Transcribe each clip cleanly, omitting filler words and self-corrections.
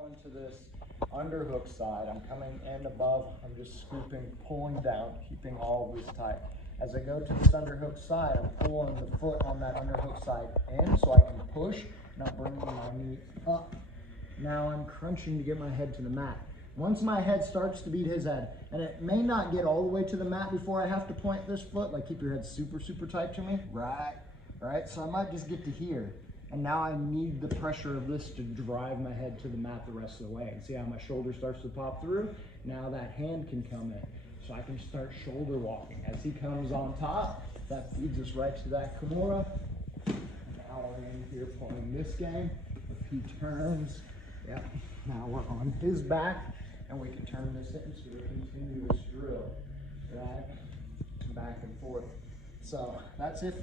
going to this underhook side. I'm coming in above, I'm just scooping, pulling down, keeping all of this tight. As I go to this underhook side, I'm pulling the foot on that underhook side in so I can push, and I'm bringing my knee up. Now I'm crunching to get my head to the mat. Once my head starts to beat his head, and it may not get all the way to the mat before I have to plant this foot, like keep your head super, super tight to me, right? So I might just get to here. And now I need the pressure of this to drive my head to the mat the rest of the way. And see how my shoulder starts to pop through? Now that hand can come in. So I can start shoulder walking. As he comes on top, that feeds us right to that Kimura. Now we're in here pulling this game. If he turns, yep. Now we're on his back, and we can turn this into a continuous drill, right? Back and forth. So that's if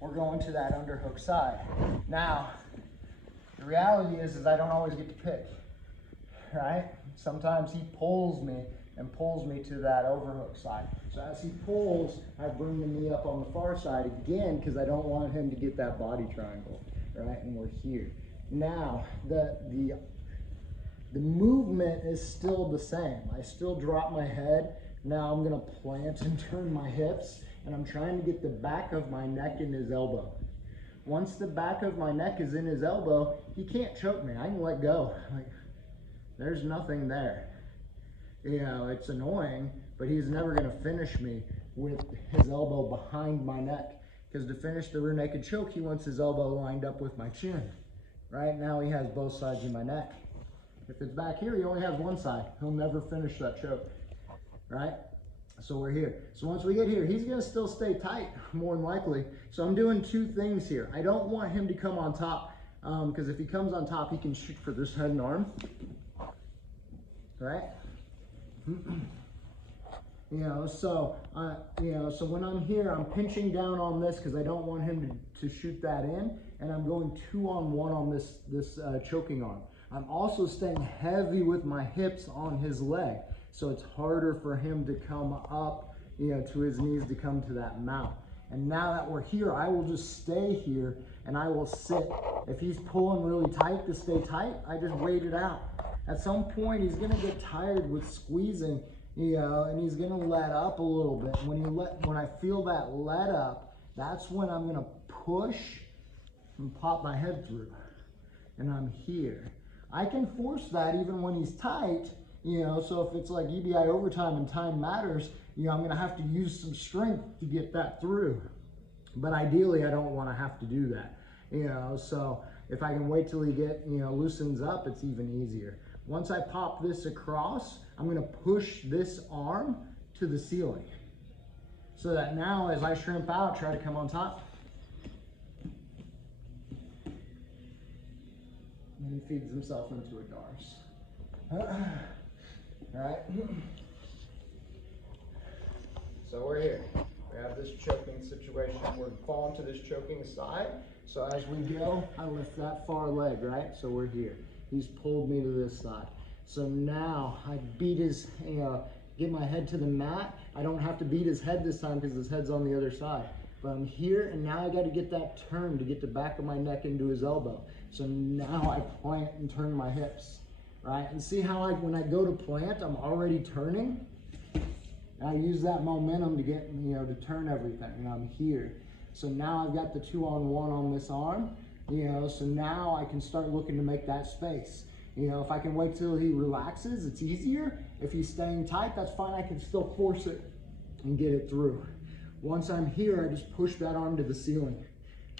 we're going to that underhook side. Now, the reality is I don't always get to pick, right? Sometimes he pulls me to that overhook side. So as he pulls, I bring the knee up on the far side again because I don't want him to get that body triangle, right? And we're here. Now, the movement is still the same. I still drop my head. Now I'm gonna plant and turn my hips, and I'm trying to get the back of my neck in his elbow. Once the back of my neck is in his elbow, he can't choke me. I can let go. Like, there's nothing there. You know, it's annoying, but he's never gonna finish me with his elbow behind my neck. Because to finish the rear naked choke, he wants his elbow lined up with my chin. Right now he has both sides of my neck. If it's back here, he only has one side. He'll never finish that choke, right? So we're here. So once we get here, he's gonna still stay tight, more than likely. So I'm doing two things here. I don't want him to come on top, because if he comes on top, he can shoot for this head and arm, right? So when I'm here, I'm pinching down on this because I don't want him to shoot that in, and I'm going 2-on-1 on this choking arm. I'm also staying heavy with my hips on his leg, so it's harder for him to come up, to his knees to come to that mount. And now that we're here, I will just stay here and I will sit. If he's pulling really tight to stay tight, I just wait it out. At some point, he's gonna get tired with squeezing, and he's gonna let up a little bit. When I feel that let up, that's when I'm gonna push and pop my head through, and I'm here. I can force that even when he's tight, so if it's like EBI overtime and time matters, I'm gonna have to use some strength to get that through. But ideally, I don't wanna have to do that, so if I can wait till he loosens up, it's even easier. Once I pop this across, I'm gonna push this arm to the ceiling. So that now, as I shrimp out, try to come on top. And he feeds himself into a Dars. Right? So we're here. We have this choking situation. We're falling to this choking side. So as we go, I lift that far leg, right? So we're here. He's pulled me to this side. So now I beat his, get my head to the mat. I don't have to beat his head this time because his head's on the other side. But I'm here, and now I got to get that turn to get the back of my neck into his elbow. So now I plant and turn my hips, right? And see how when I go to plant, I'm already turning. And I use that momentum to get, to turn everything, and I'm here. So now I've got the 2-on-1 on this arm, so now I can start looking to make that space. If I can wait till he relaxes, it's easier. If he's staying tight, that's fine. I can still force it and get it through. Once I'm here, I just push that arm to the ceiling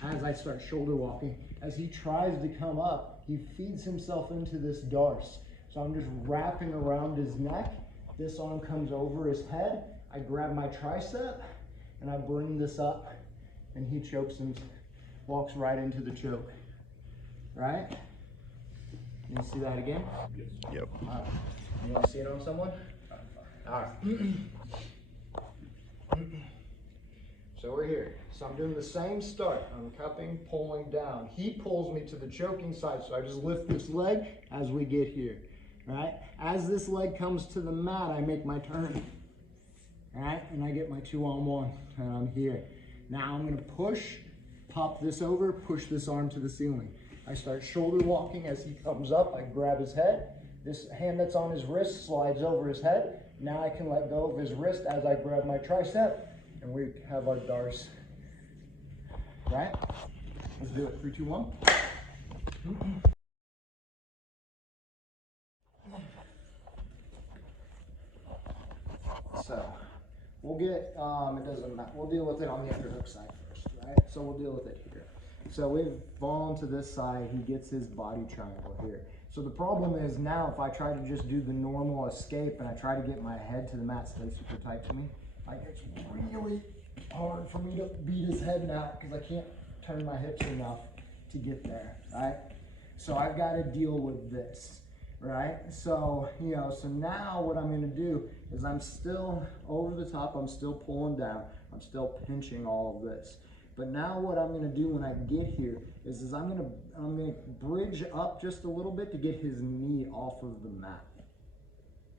as I start shoulder walking. As he tries to come up, he feeds himself into this Dars. So I'm just wrapping around his neck. This arm comes over his head. I grab my tricep and I bring this up, and he chokes and walks right into the choke, right? You see that again? Yep. All right. You want to see it on someone? All right. So we're here. So I'm doing the same start. I'm cupping, pulling down. He pulls me to the choking side, so I just lift this leg as we get here, right? As this leg comes to the mat, I make my turn, right? And I get my 2-on-1, and I'm here. Now I'm gonna push, pop this over, push this arm to the ceiling. I start shoulder walking as he comes up. I grab his head. This hand that's on his wrist slides over his head. Now I can let go of his wrist as I grab my tricep, and we have our dars. Right? Let's do it. 3, 2, 1. So we'll get, it doesn't matter. We'll deal with it on the underhook side first, right? So we'll deal with it here. So we've fallen to this side. He gets his body triangle here. So the problem is now if I try to just do the normal escape and I try to get my head to the mat, stay super tight to me, like it's really hard for me to beat his head now because I can't turn my hips enough to get there, right? So I've got to deal with this, right? So, so now what I'm going to do is I'm still over the top, I'm still pulling down, I'm still pinching all of this. But now what I'm going to do when I get here is I'm going to bridge up just a little bit to get his knee off of the mat,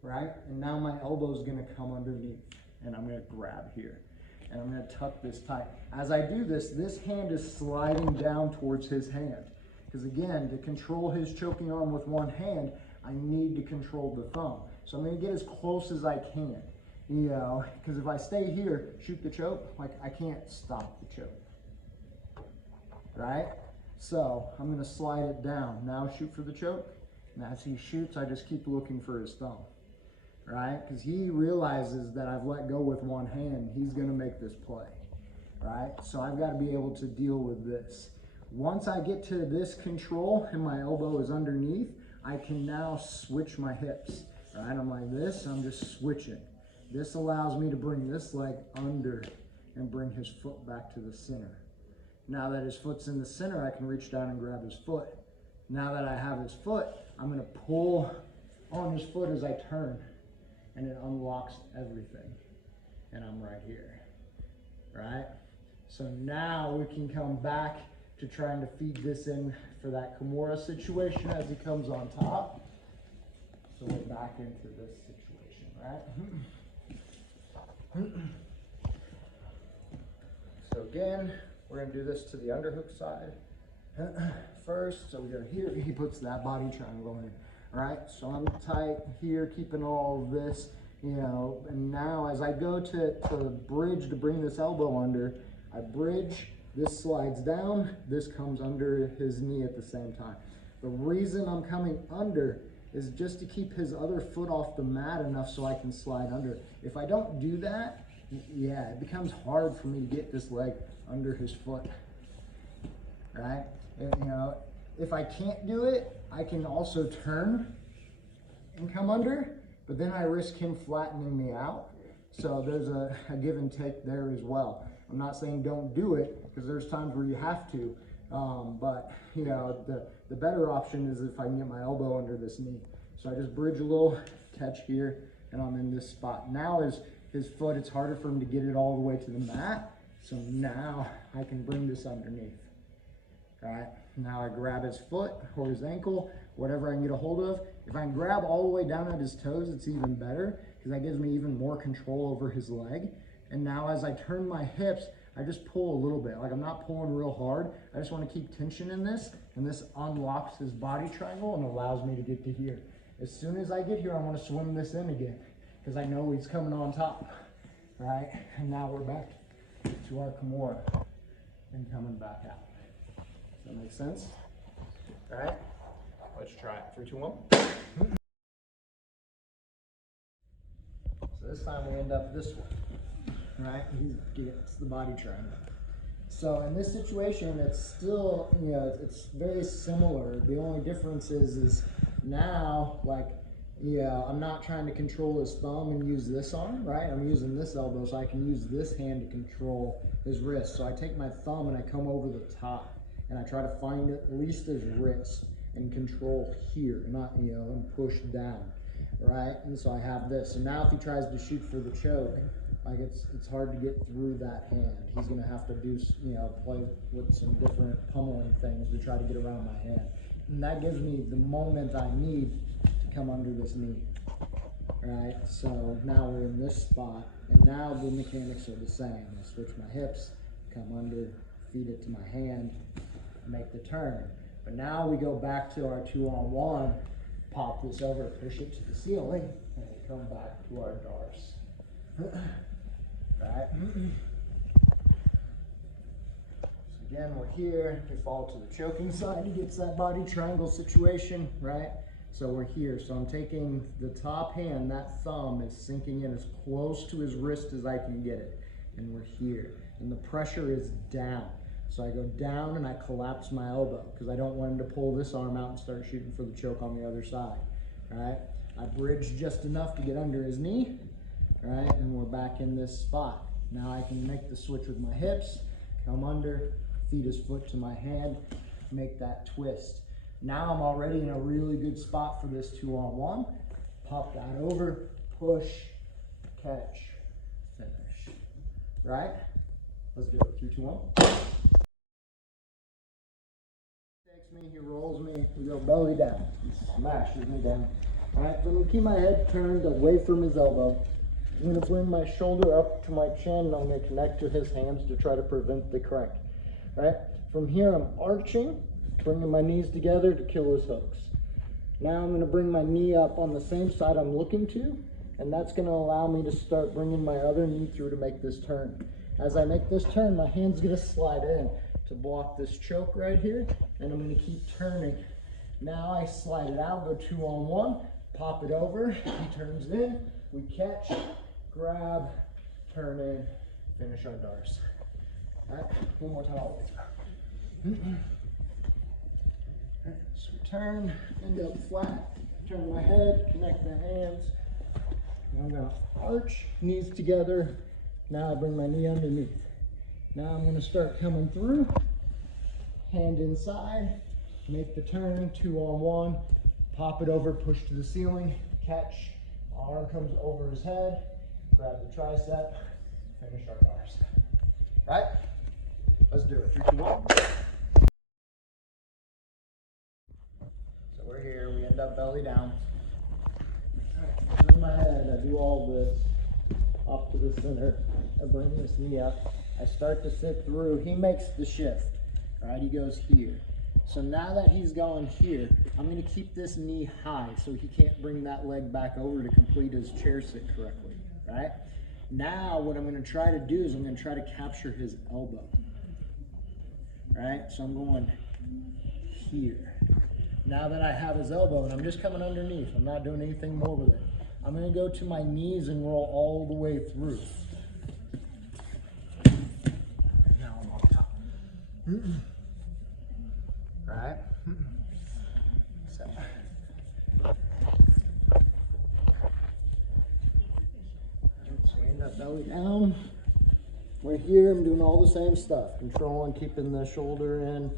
right? And now my elbow is going to come underneath and I'm going to grab here and I'm going to tuck this tight. As I do this, this hand is sliding down towards his hand. Because again, to control his choking arm with one hand, I need to control the thumb. So I'm going to get as close as I can, because if I stay here, shoot the choke, like I can't stop the choke, right? So I'm going to slide it down. Now shoot for the choke. And as he shoots, I just keep looking for his thumb, right? Because he realizes that I've let go with one hand. He's going to make this play, right? So I've got to be able to deal with this. Once I get to this control and my elbow is underneath, I can now switch my hips, right? I'm like this, I'm just switching. This allows me to bring this leg under and bring his foot back to the center. Now that his foot's in the center, I can reach down and grab his foot. Now that I have his foot, I'm gonna pull on his foot as I turn, and it unlocks everything. And I'm right here, right? So now we can come back to trying to feed this in for that Kimura situation as he comes on top. So we're back into this situation, right? So again, we're gonna do this to the underhook side first. So we go here, he puts that body triangle in, right? So I'm tight here, keeping all of this, and now as I go to bridge to bring this elbow under, I bridge, this slides down, this comes under his knee at the same time. The reason I'm coming under is just to keep his other foot off the mat enough so I can slide under. If I don't do that, yeah, it becomes hard for me to get this leg under his foot, right? And, if I can't do it, I can also turn and come under, but then I risk him flattening me out. So there's a give and take there as well. I'm not saying don't do it, because there's times where you have to, but the better option is if I can get my elbow under this knee. So I just bridge a little, catch here, and I'm in this spot. Now his foot, it's harder for him to get it all the way to the mat, so now I can bring this underneath. Right? Now I grab his foot or his ankle, whatever I can get a hold of. If I can grab all the way down at his toes, it's even better, because that gives me even more control over his leg. And now as I turn my hips, I just pull a little bit. Like I'm not pulling real hard. I just want to keep tension in this, and this unlocks his body triangle and allows me to get to here. As soon as I get here, I want to swim this in again, because I know he's coming on top, right? And now we're back to our Kimura and coming back out. Does that make sense? All right, let's try it. 3, 2, 1. So this time we end up this way. Right, he gets the body triangle. So in this situation, it's still, it's very similar. The only difference is now, like, I'm not trying to control his thumb and use this arm, right? I'm using this elbow, so I can use this hand to control his wrist. So I take my thumb and I come over the top, and I try to find at least his wrist and control here, not, and push down, right? And so I have this. And now if he tries to shoot for the choke, like it's hard to get through that hand. He's gonna have to do, play with some different pummeling things to try to get around my hand. And that gives me the moment I need to come under this knee, right? So now we're in this spot, and now the mechanics are the same. I switch my hips, come under, feed it to my hand, make the turn. But now we go back to our 2-on-1, pop this over, push it to the ceiling, and come back to our dars. Right? So again, we're here, we fall to the choking side, he gets that body triangle situation, right? So we're here, so I'm taking the top hand, that thumb is sinking in as close to his wrist as I can get it. And we're here, and the pressure is down. So I go down and I collapse my elbow because I don't want him to pull this arm out and start shooting for the choke on the other side, right? I bridge just enough to get under his knee, right? And we're back in this spot. Now I can make the switch with my hips, come under, feed his foot to my hand, make that twist. Now I'm already in a really good spot for this 2-on-1. Pop that over, push, catch, finish, right? Let's do it, 3, 2, 1. Me, he rolls me, we go belly down, he smashes me down. All right, so I'm gonna keep my head turned away from his elbow. I'm gonna bring my shoulder up to my chin and I'm gonna connect to his hands to try to prevent the crank. All right, from here I'm arching, bringing my knees together to kill his hooks. Now I'm gonna bring my knee up on the same side I'm looking to, and that's gonna allow me to start bringing my other knee through to make this turn. As I make this turn, my hand's gonna slide in to block this choke right here, and I'm going to keep turning. Now I slide it out, go 2-on-1, pop it over, he turns in, we catch, grab, turn in, finish our dars. All right, one more time all the way through. So we turn, end up flat, turn my head, connect the hands, and I'm going to arch, knees together. Now I bring my knee underneath. Now I'm going to start coming through, hand inside, make the turn, 2-on-1, pop it over, push to the ceiling, catch, arm comes over his head, grab the tricep, finish our bars. Right? Let's do it, 3, 2, 1. So we're here, we end up belly down. Turn my head, I do all this, up to the center, I bring this knee up. I start to sit through, he makes the shift, right? He goes here. So now that he's going here, I'm gonna keep this knee high so he can't bring that leg back over to complete his chair sit correctly, right? Now what I'm gonna try to do is I'm gonna try to capture his elbow, right? So I'm going here. Now that I have his elbow and I'm just coming underneath, I'm not doing anything more with it. I'm gonna go to my knees and roll all the way through. Right? So. So we end up belly down. We're here, I'm doing all the same stuff. Controlling, keeping the shoulder in,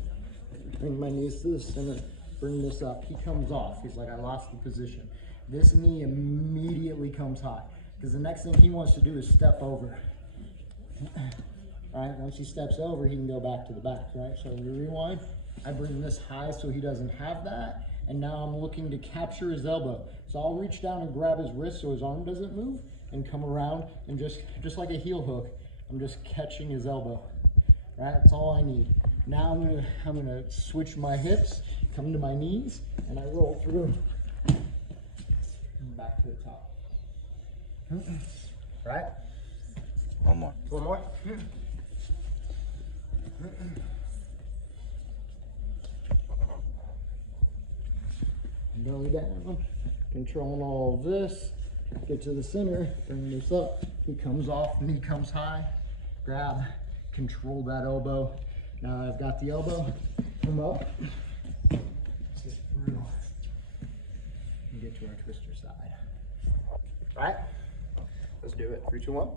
bring my knees to the center, bring this up. He comes off, he's like, I lost the position. This knee immediately comes high, because the next thing he wants to do is step over. Right, once he steps over, he can go back to the back, right? So we rewind, I bring this high so he doesn't have that, and now I'm looking to capture his elbow. So I'll reach down and grab his wrist so his arm doesn't move, and come around, and just like a heel hook, I'm just catching his elbow, right? That's all I need. Now I'm gonna switch my hips, come to my knees, and I roll through, and back to the top. Right? One more. One more? Belly down, controlling all of this, get to the center, bring this up, he comes off, knee comes high, grab, control that elbow. Now that I've got the elbow, come up, sit through, and get to our twister side. All right, let's do it, 3, 2, 1.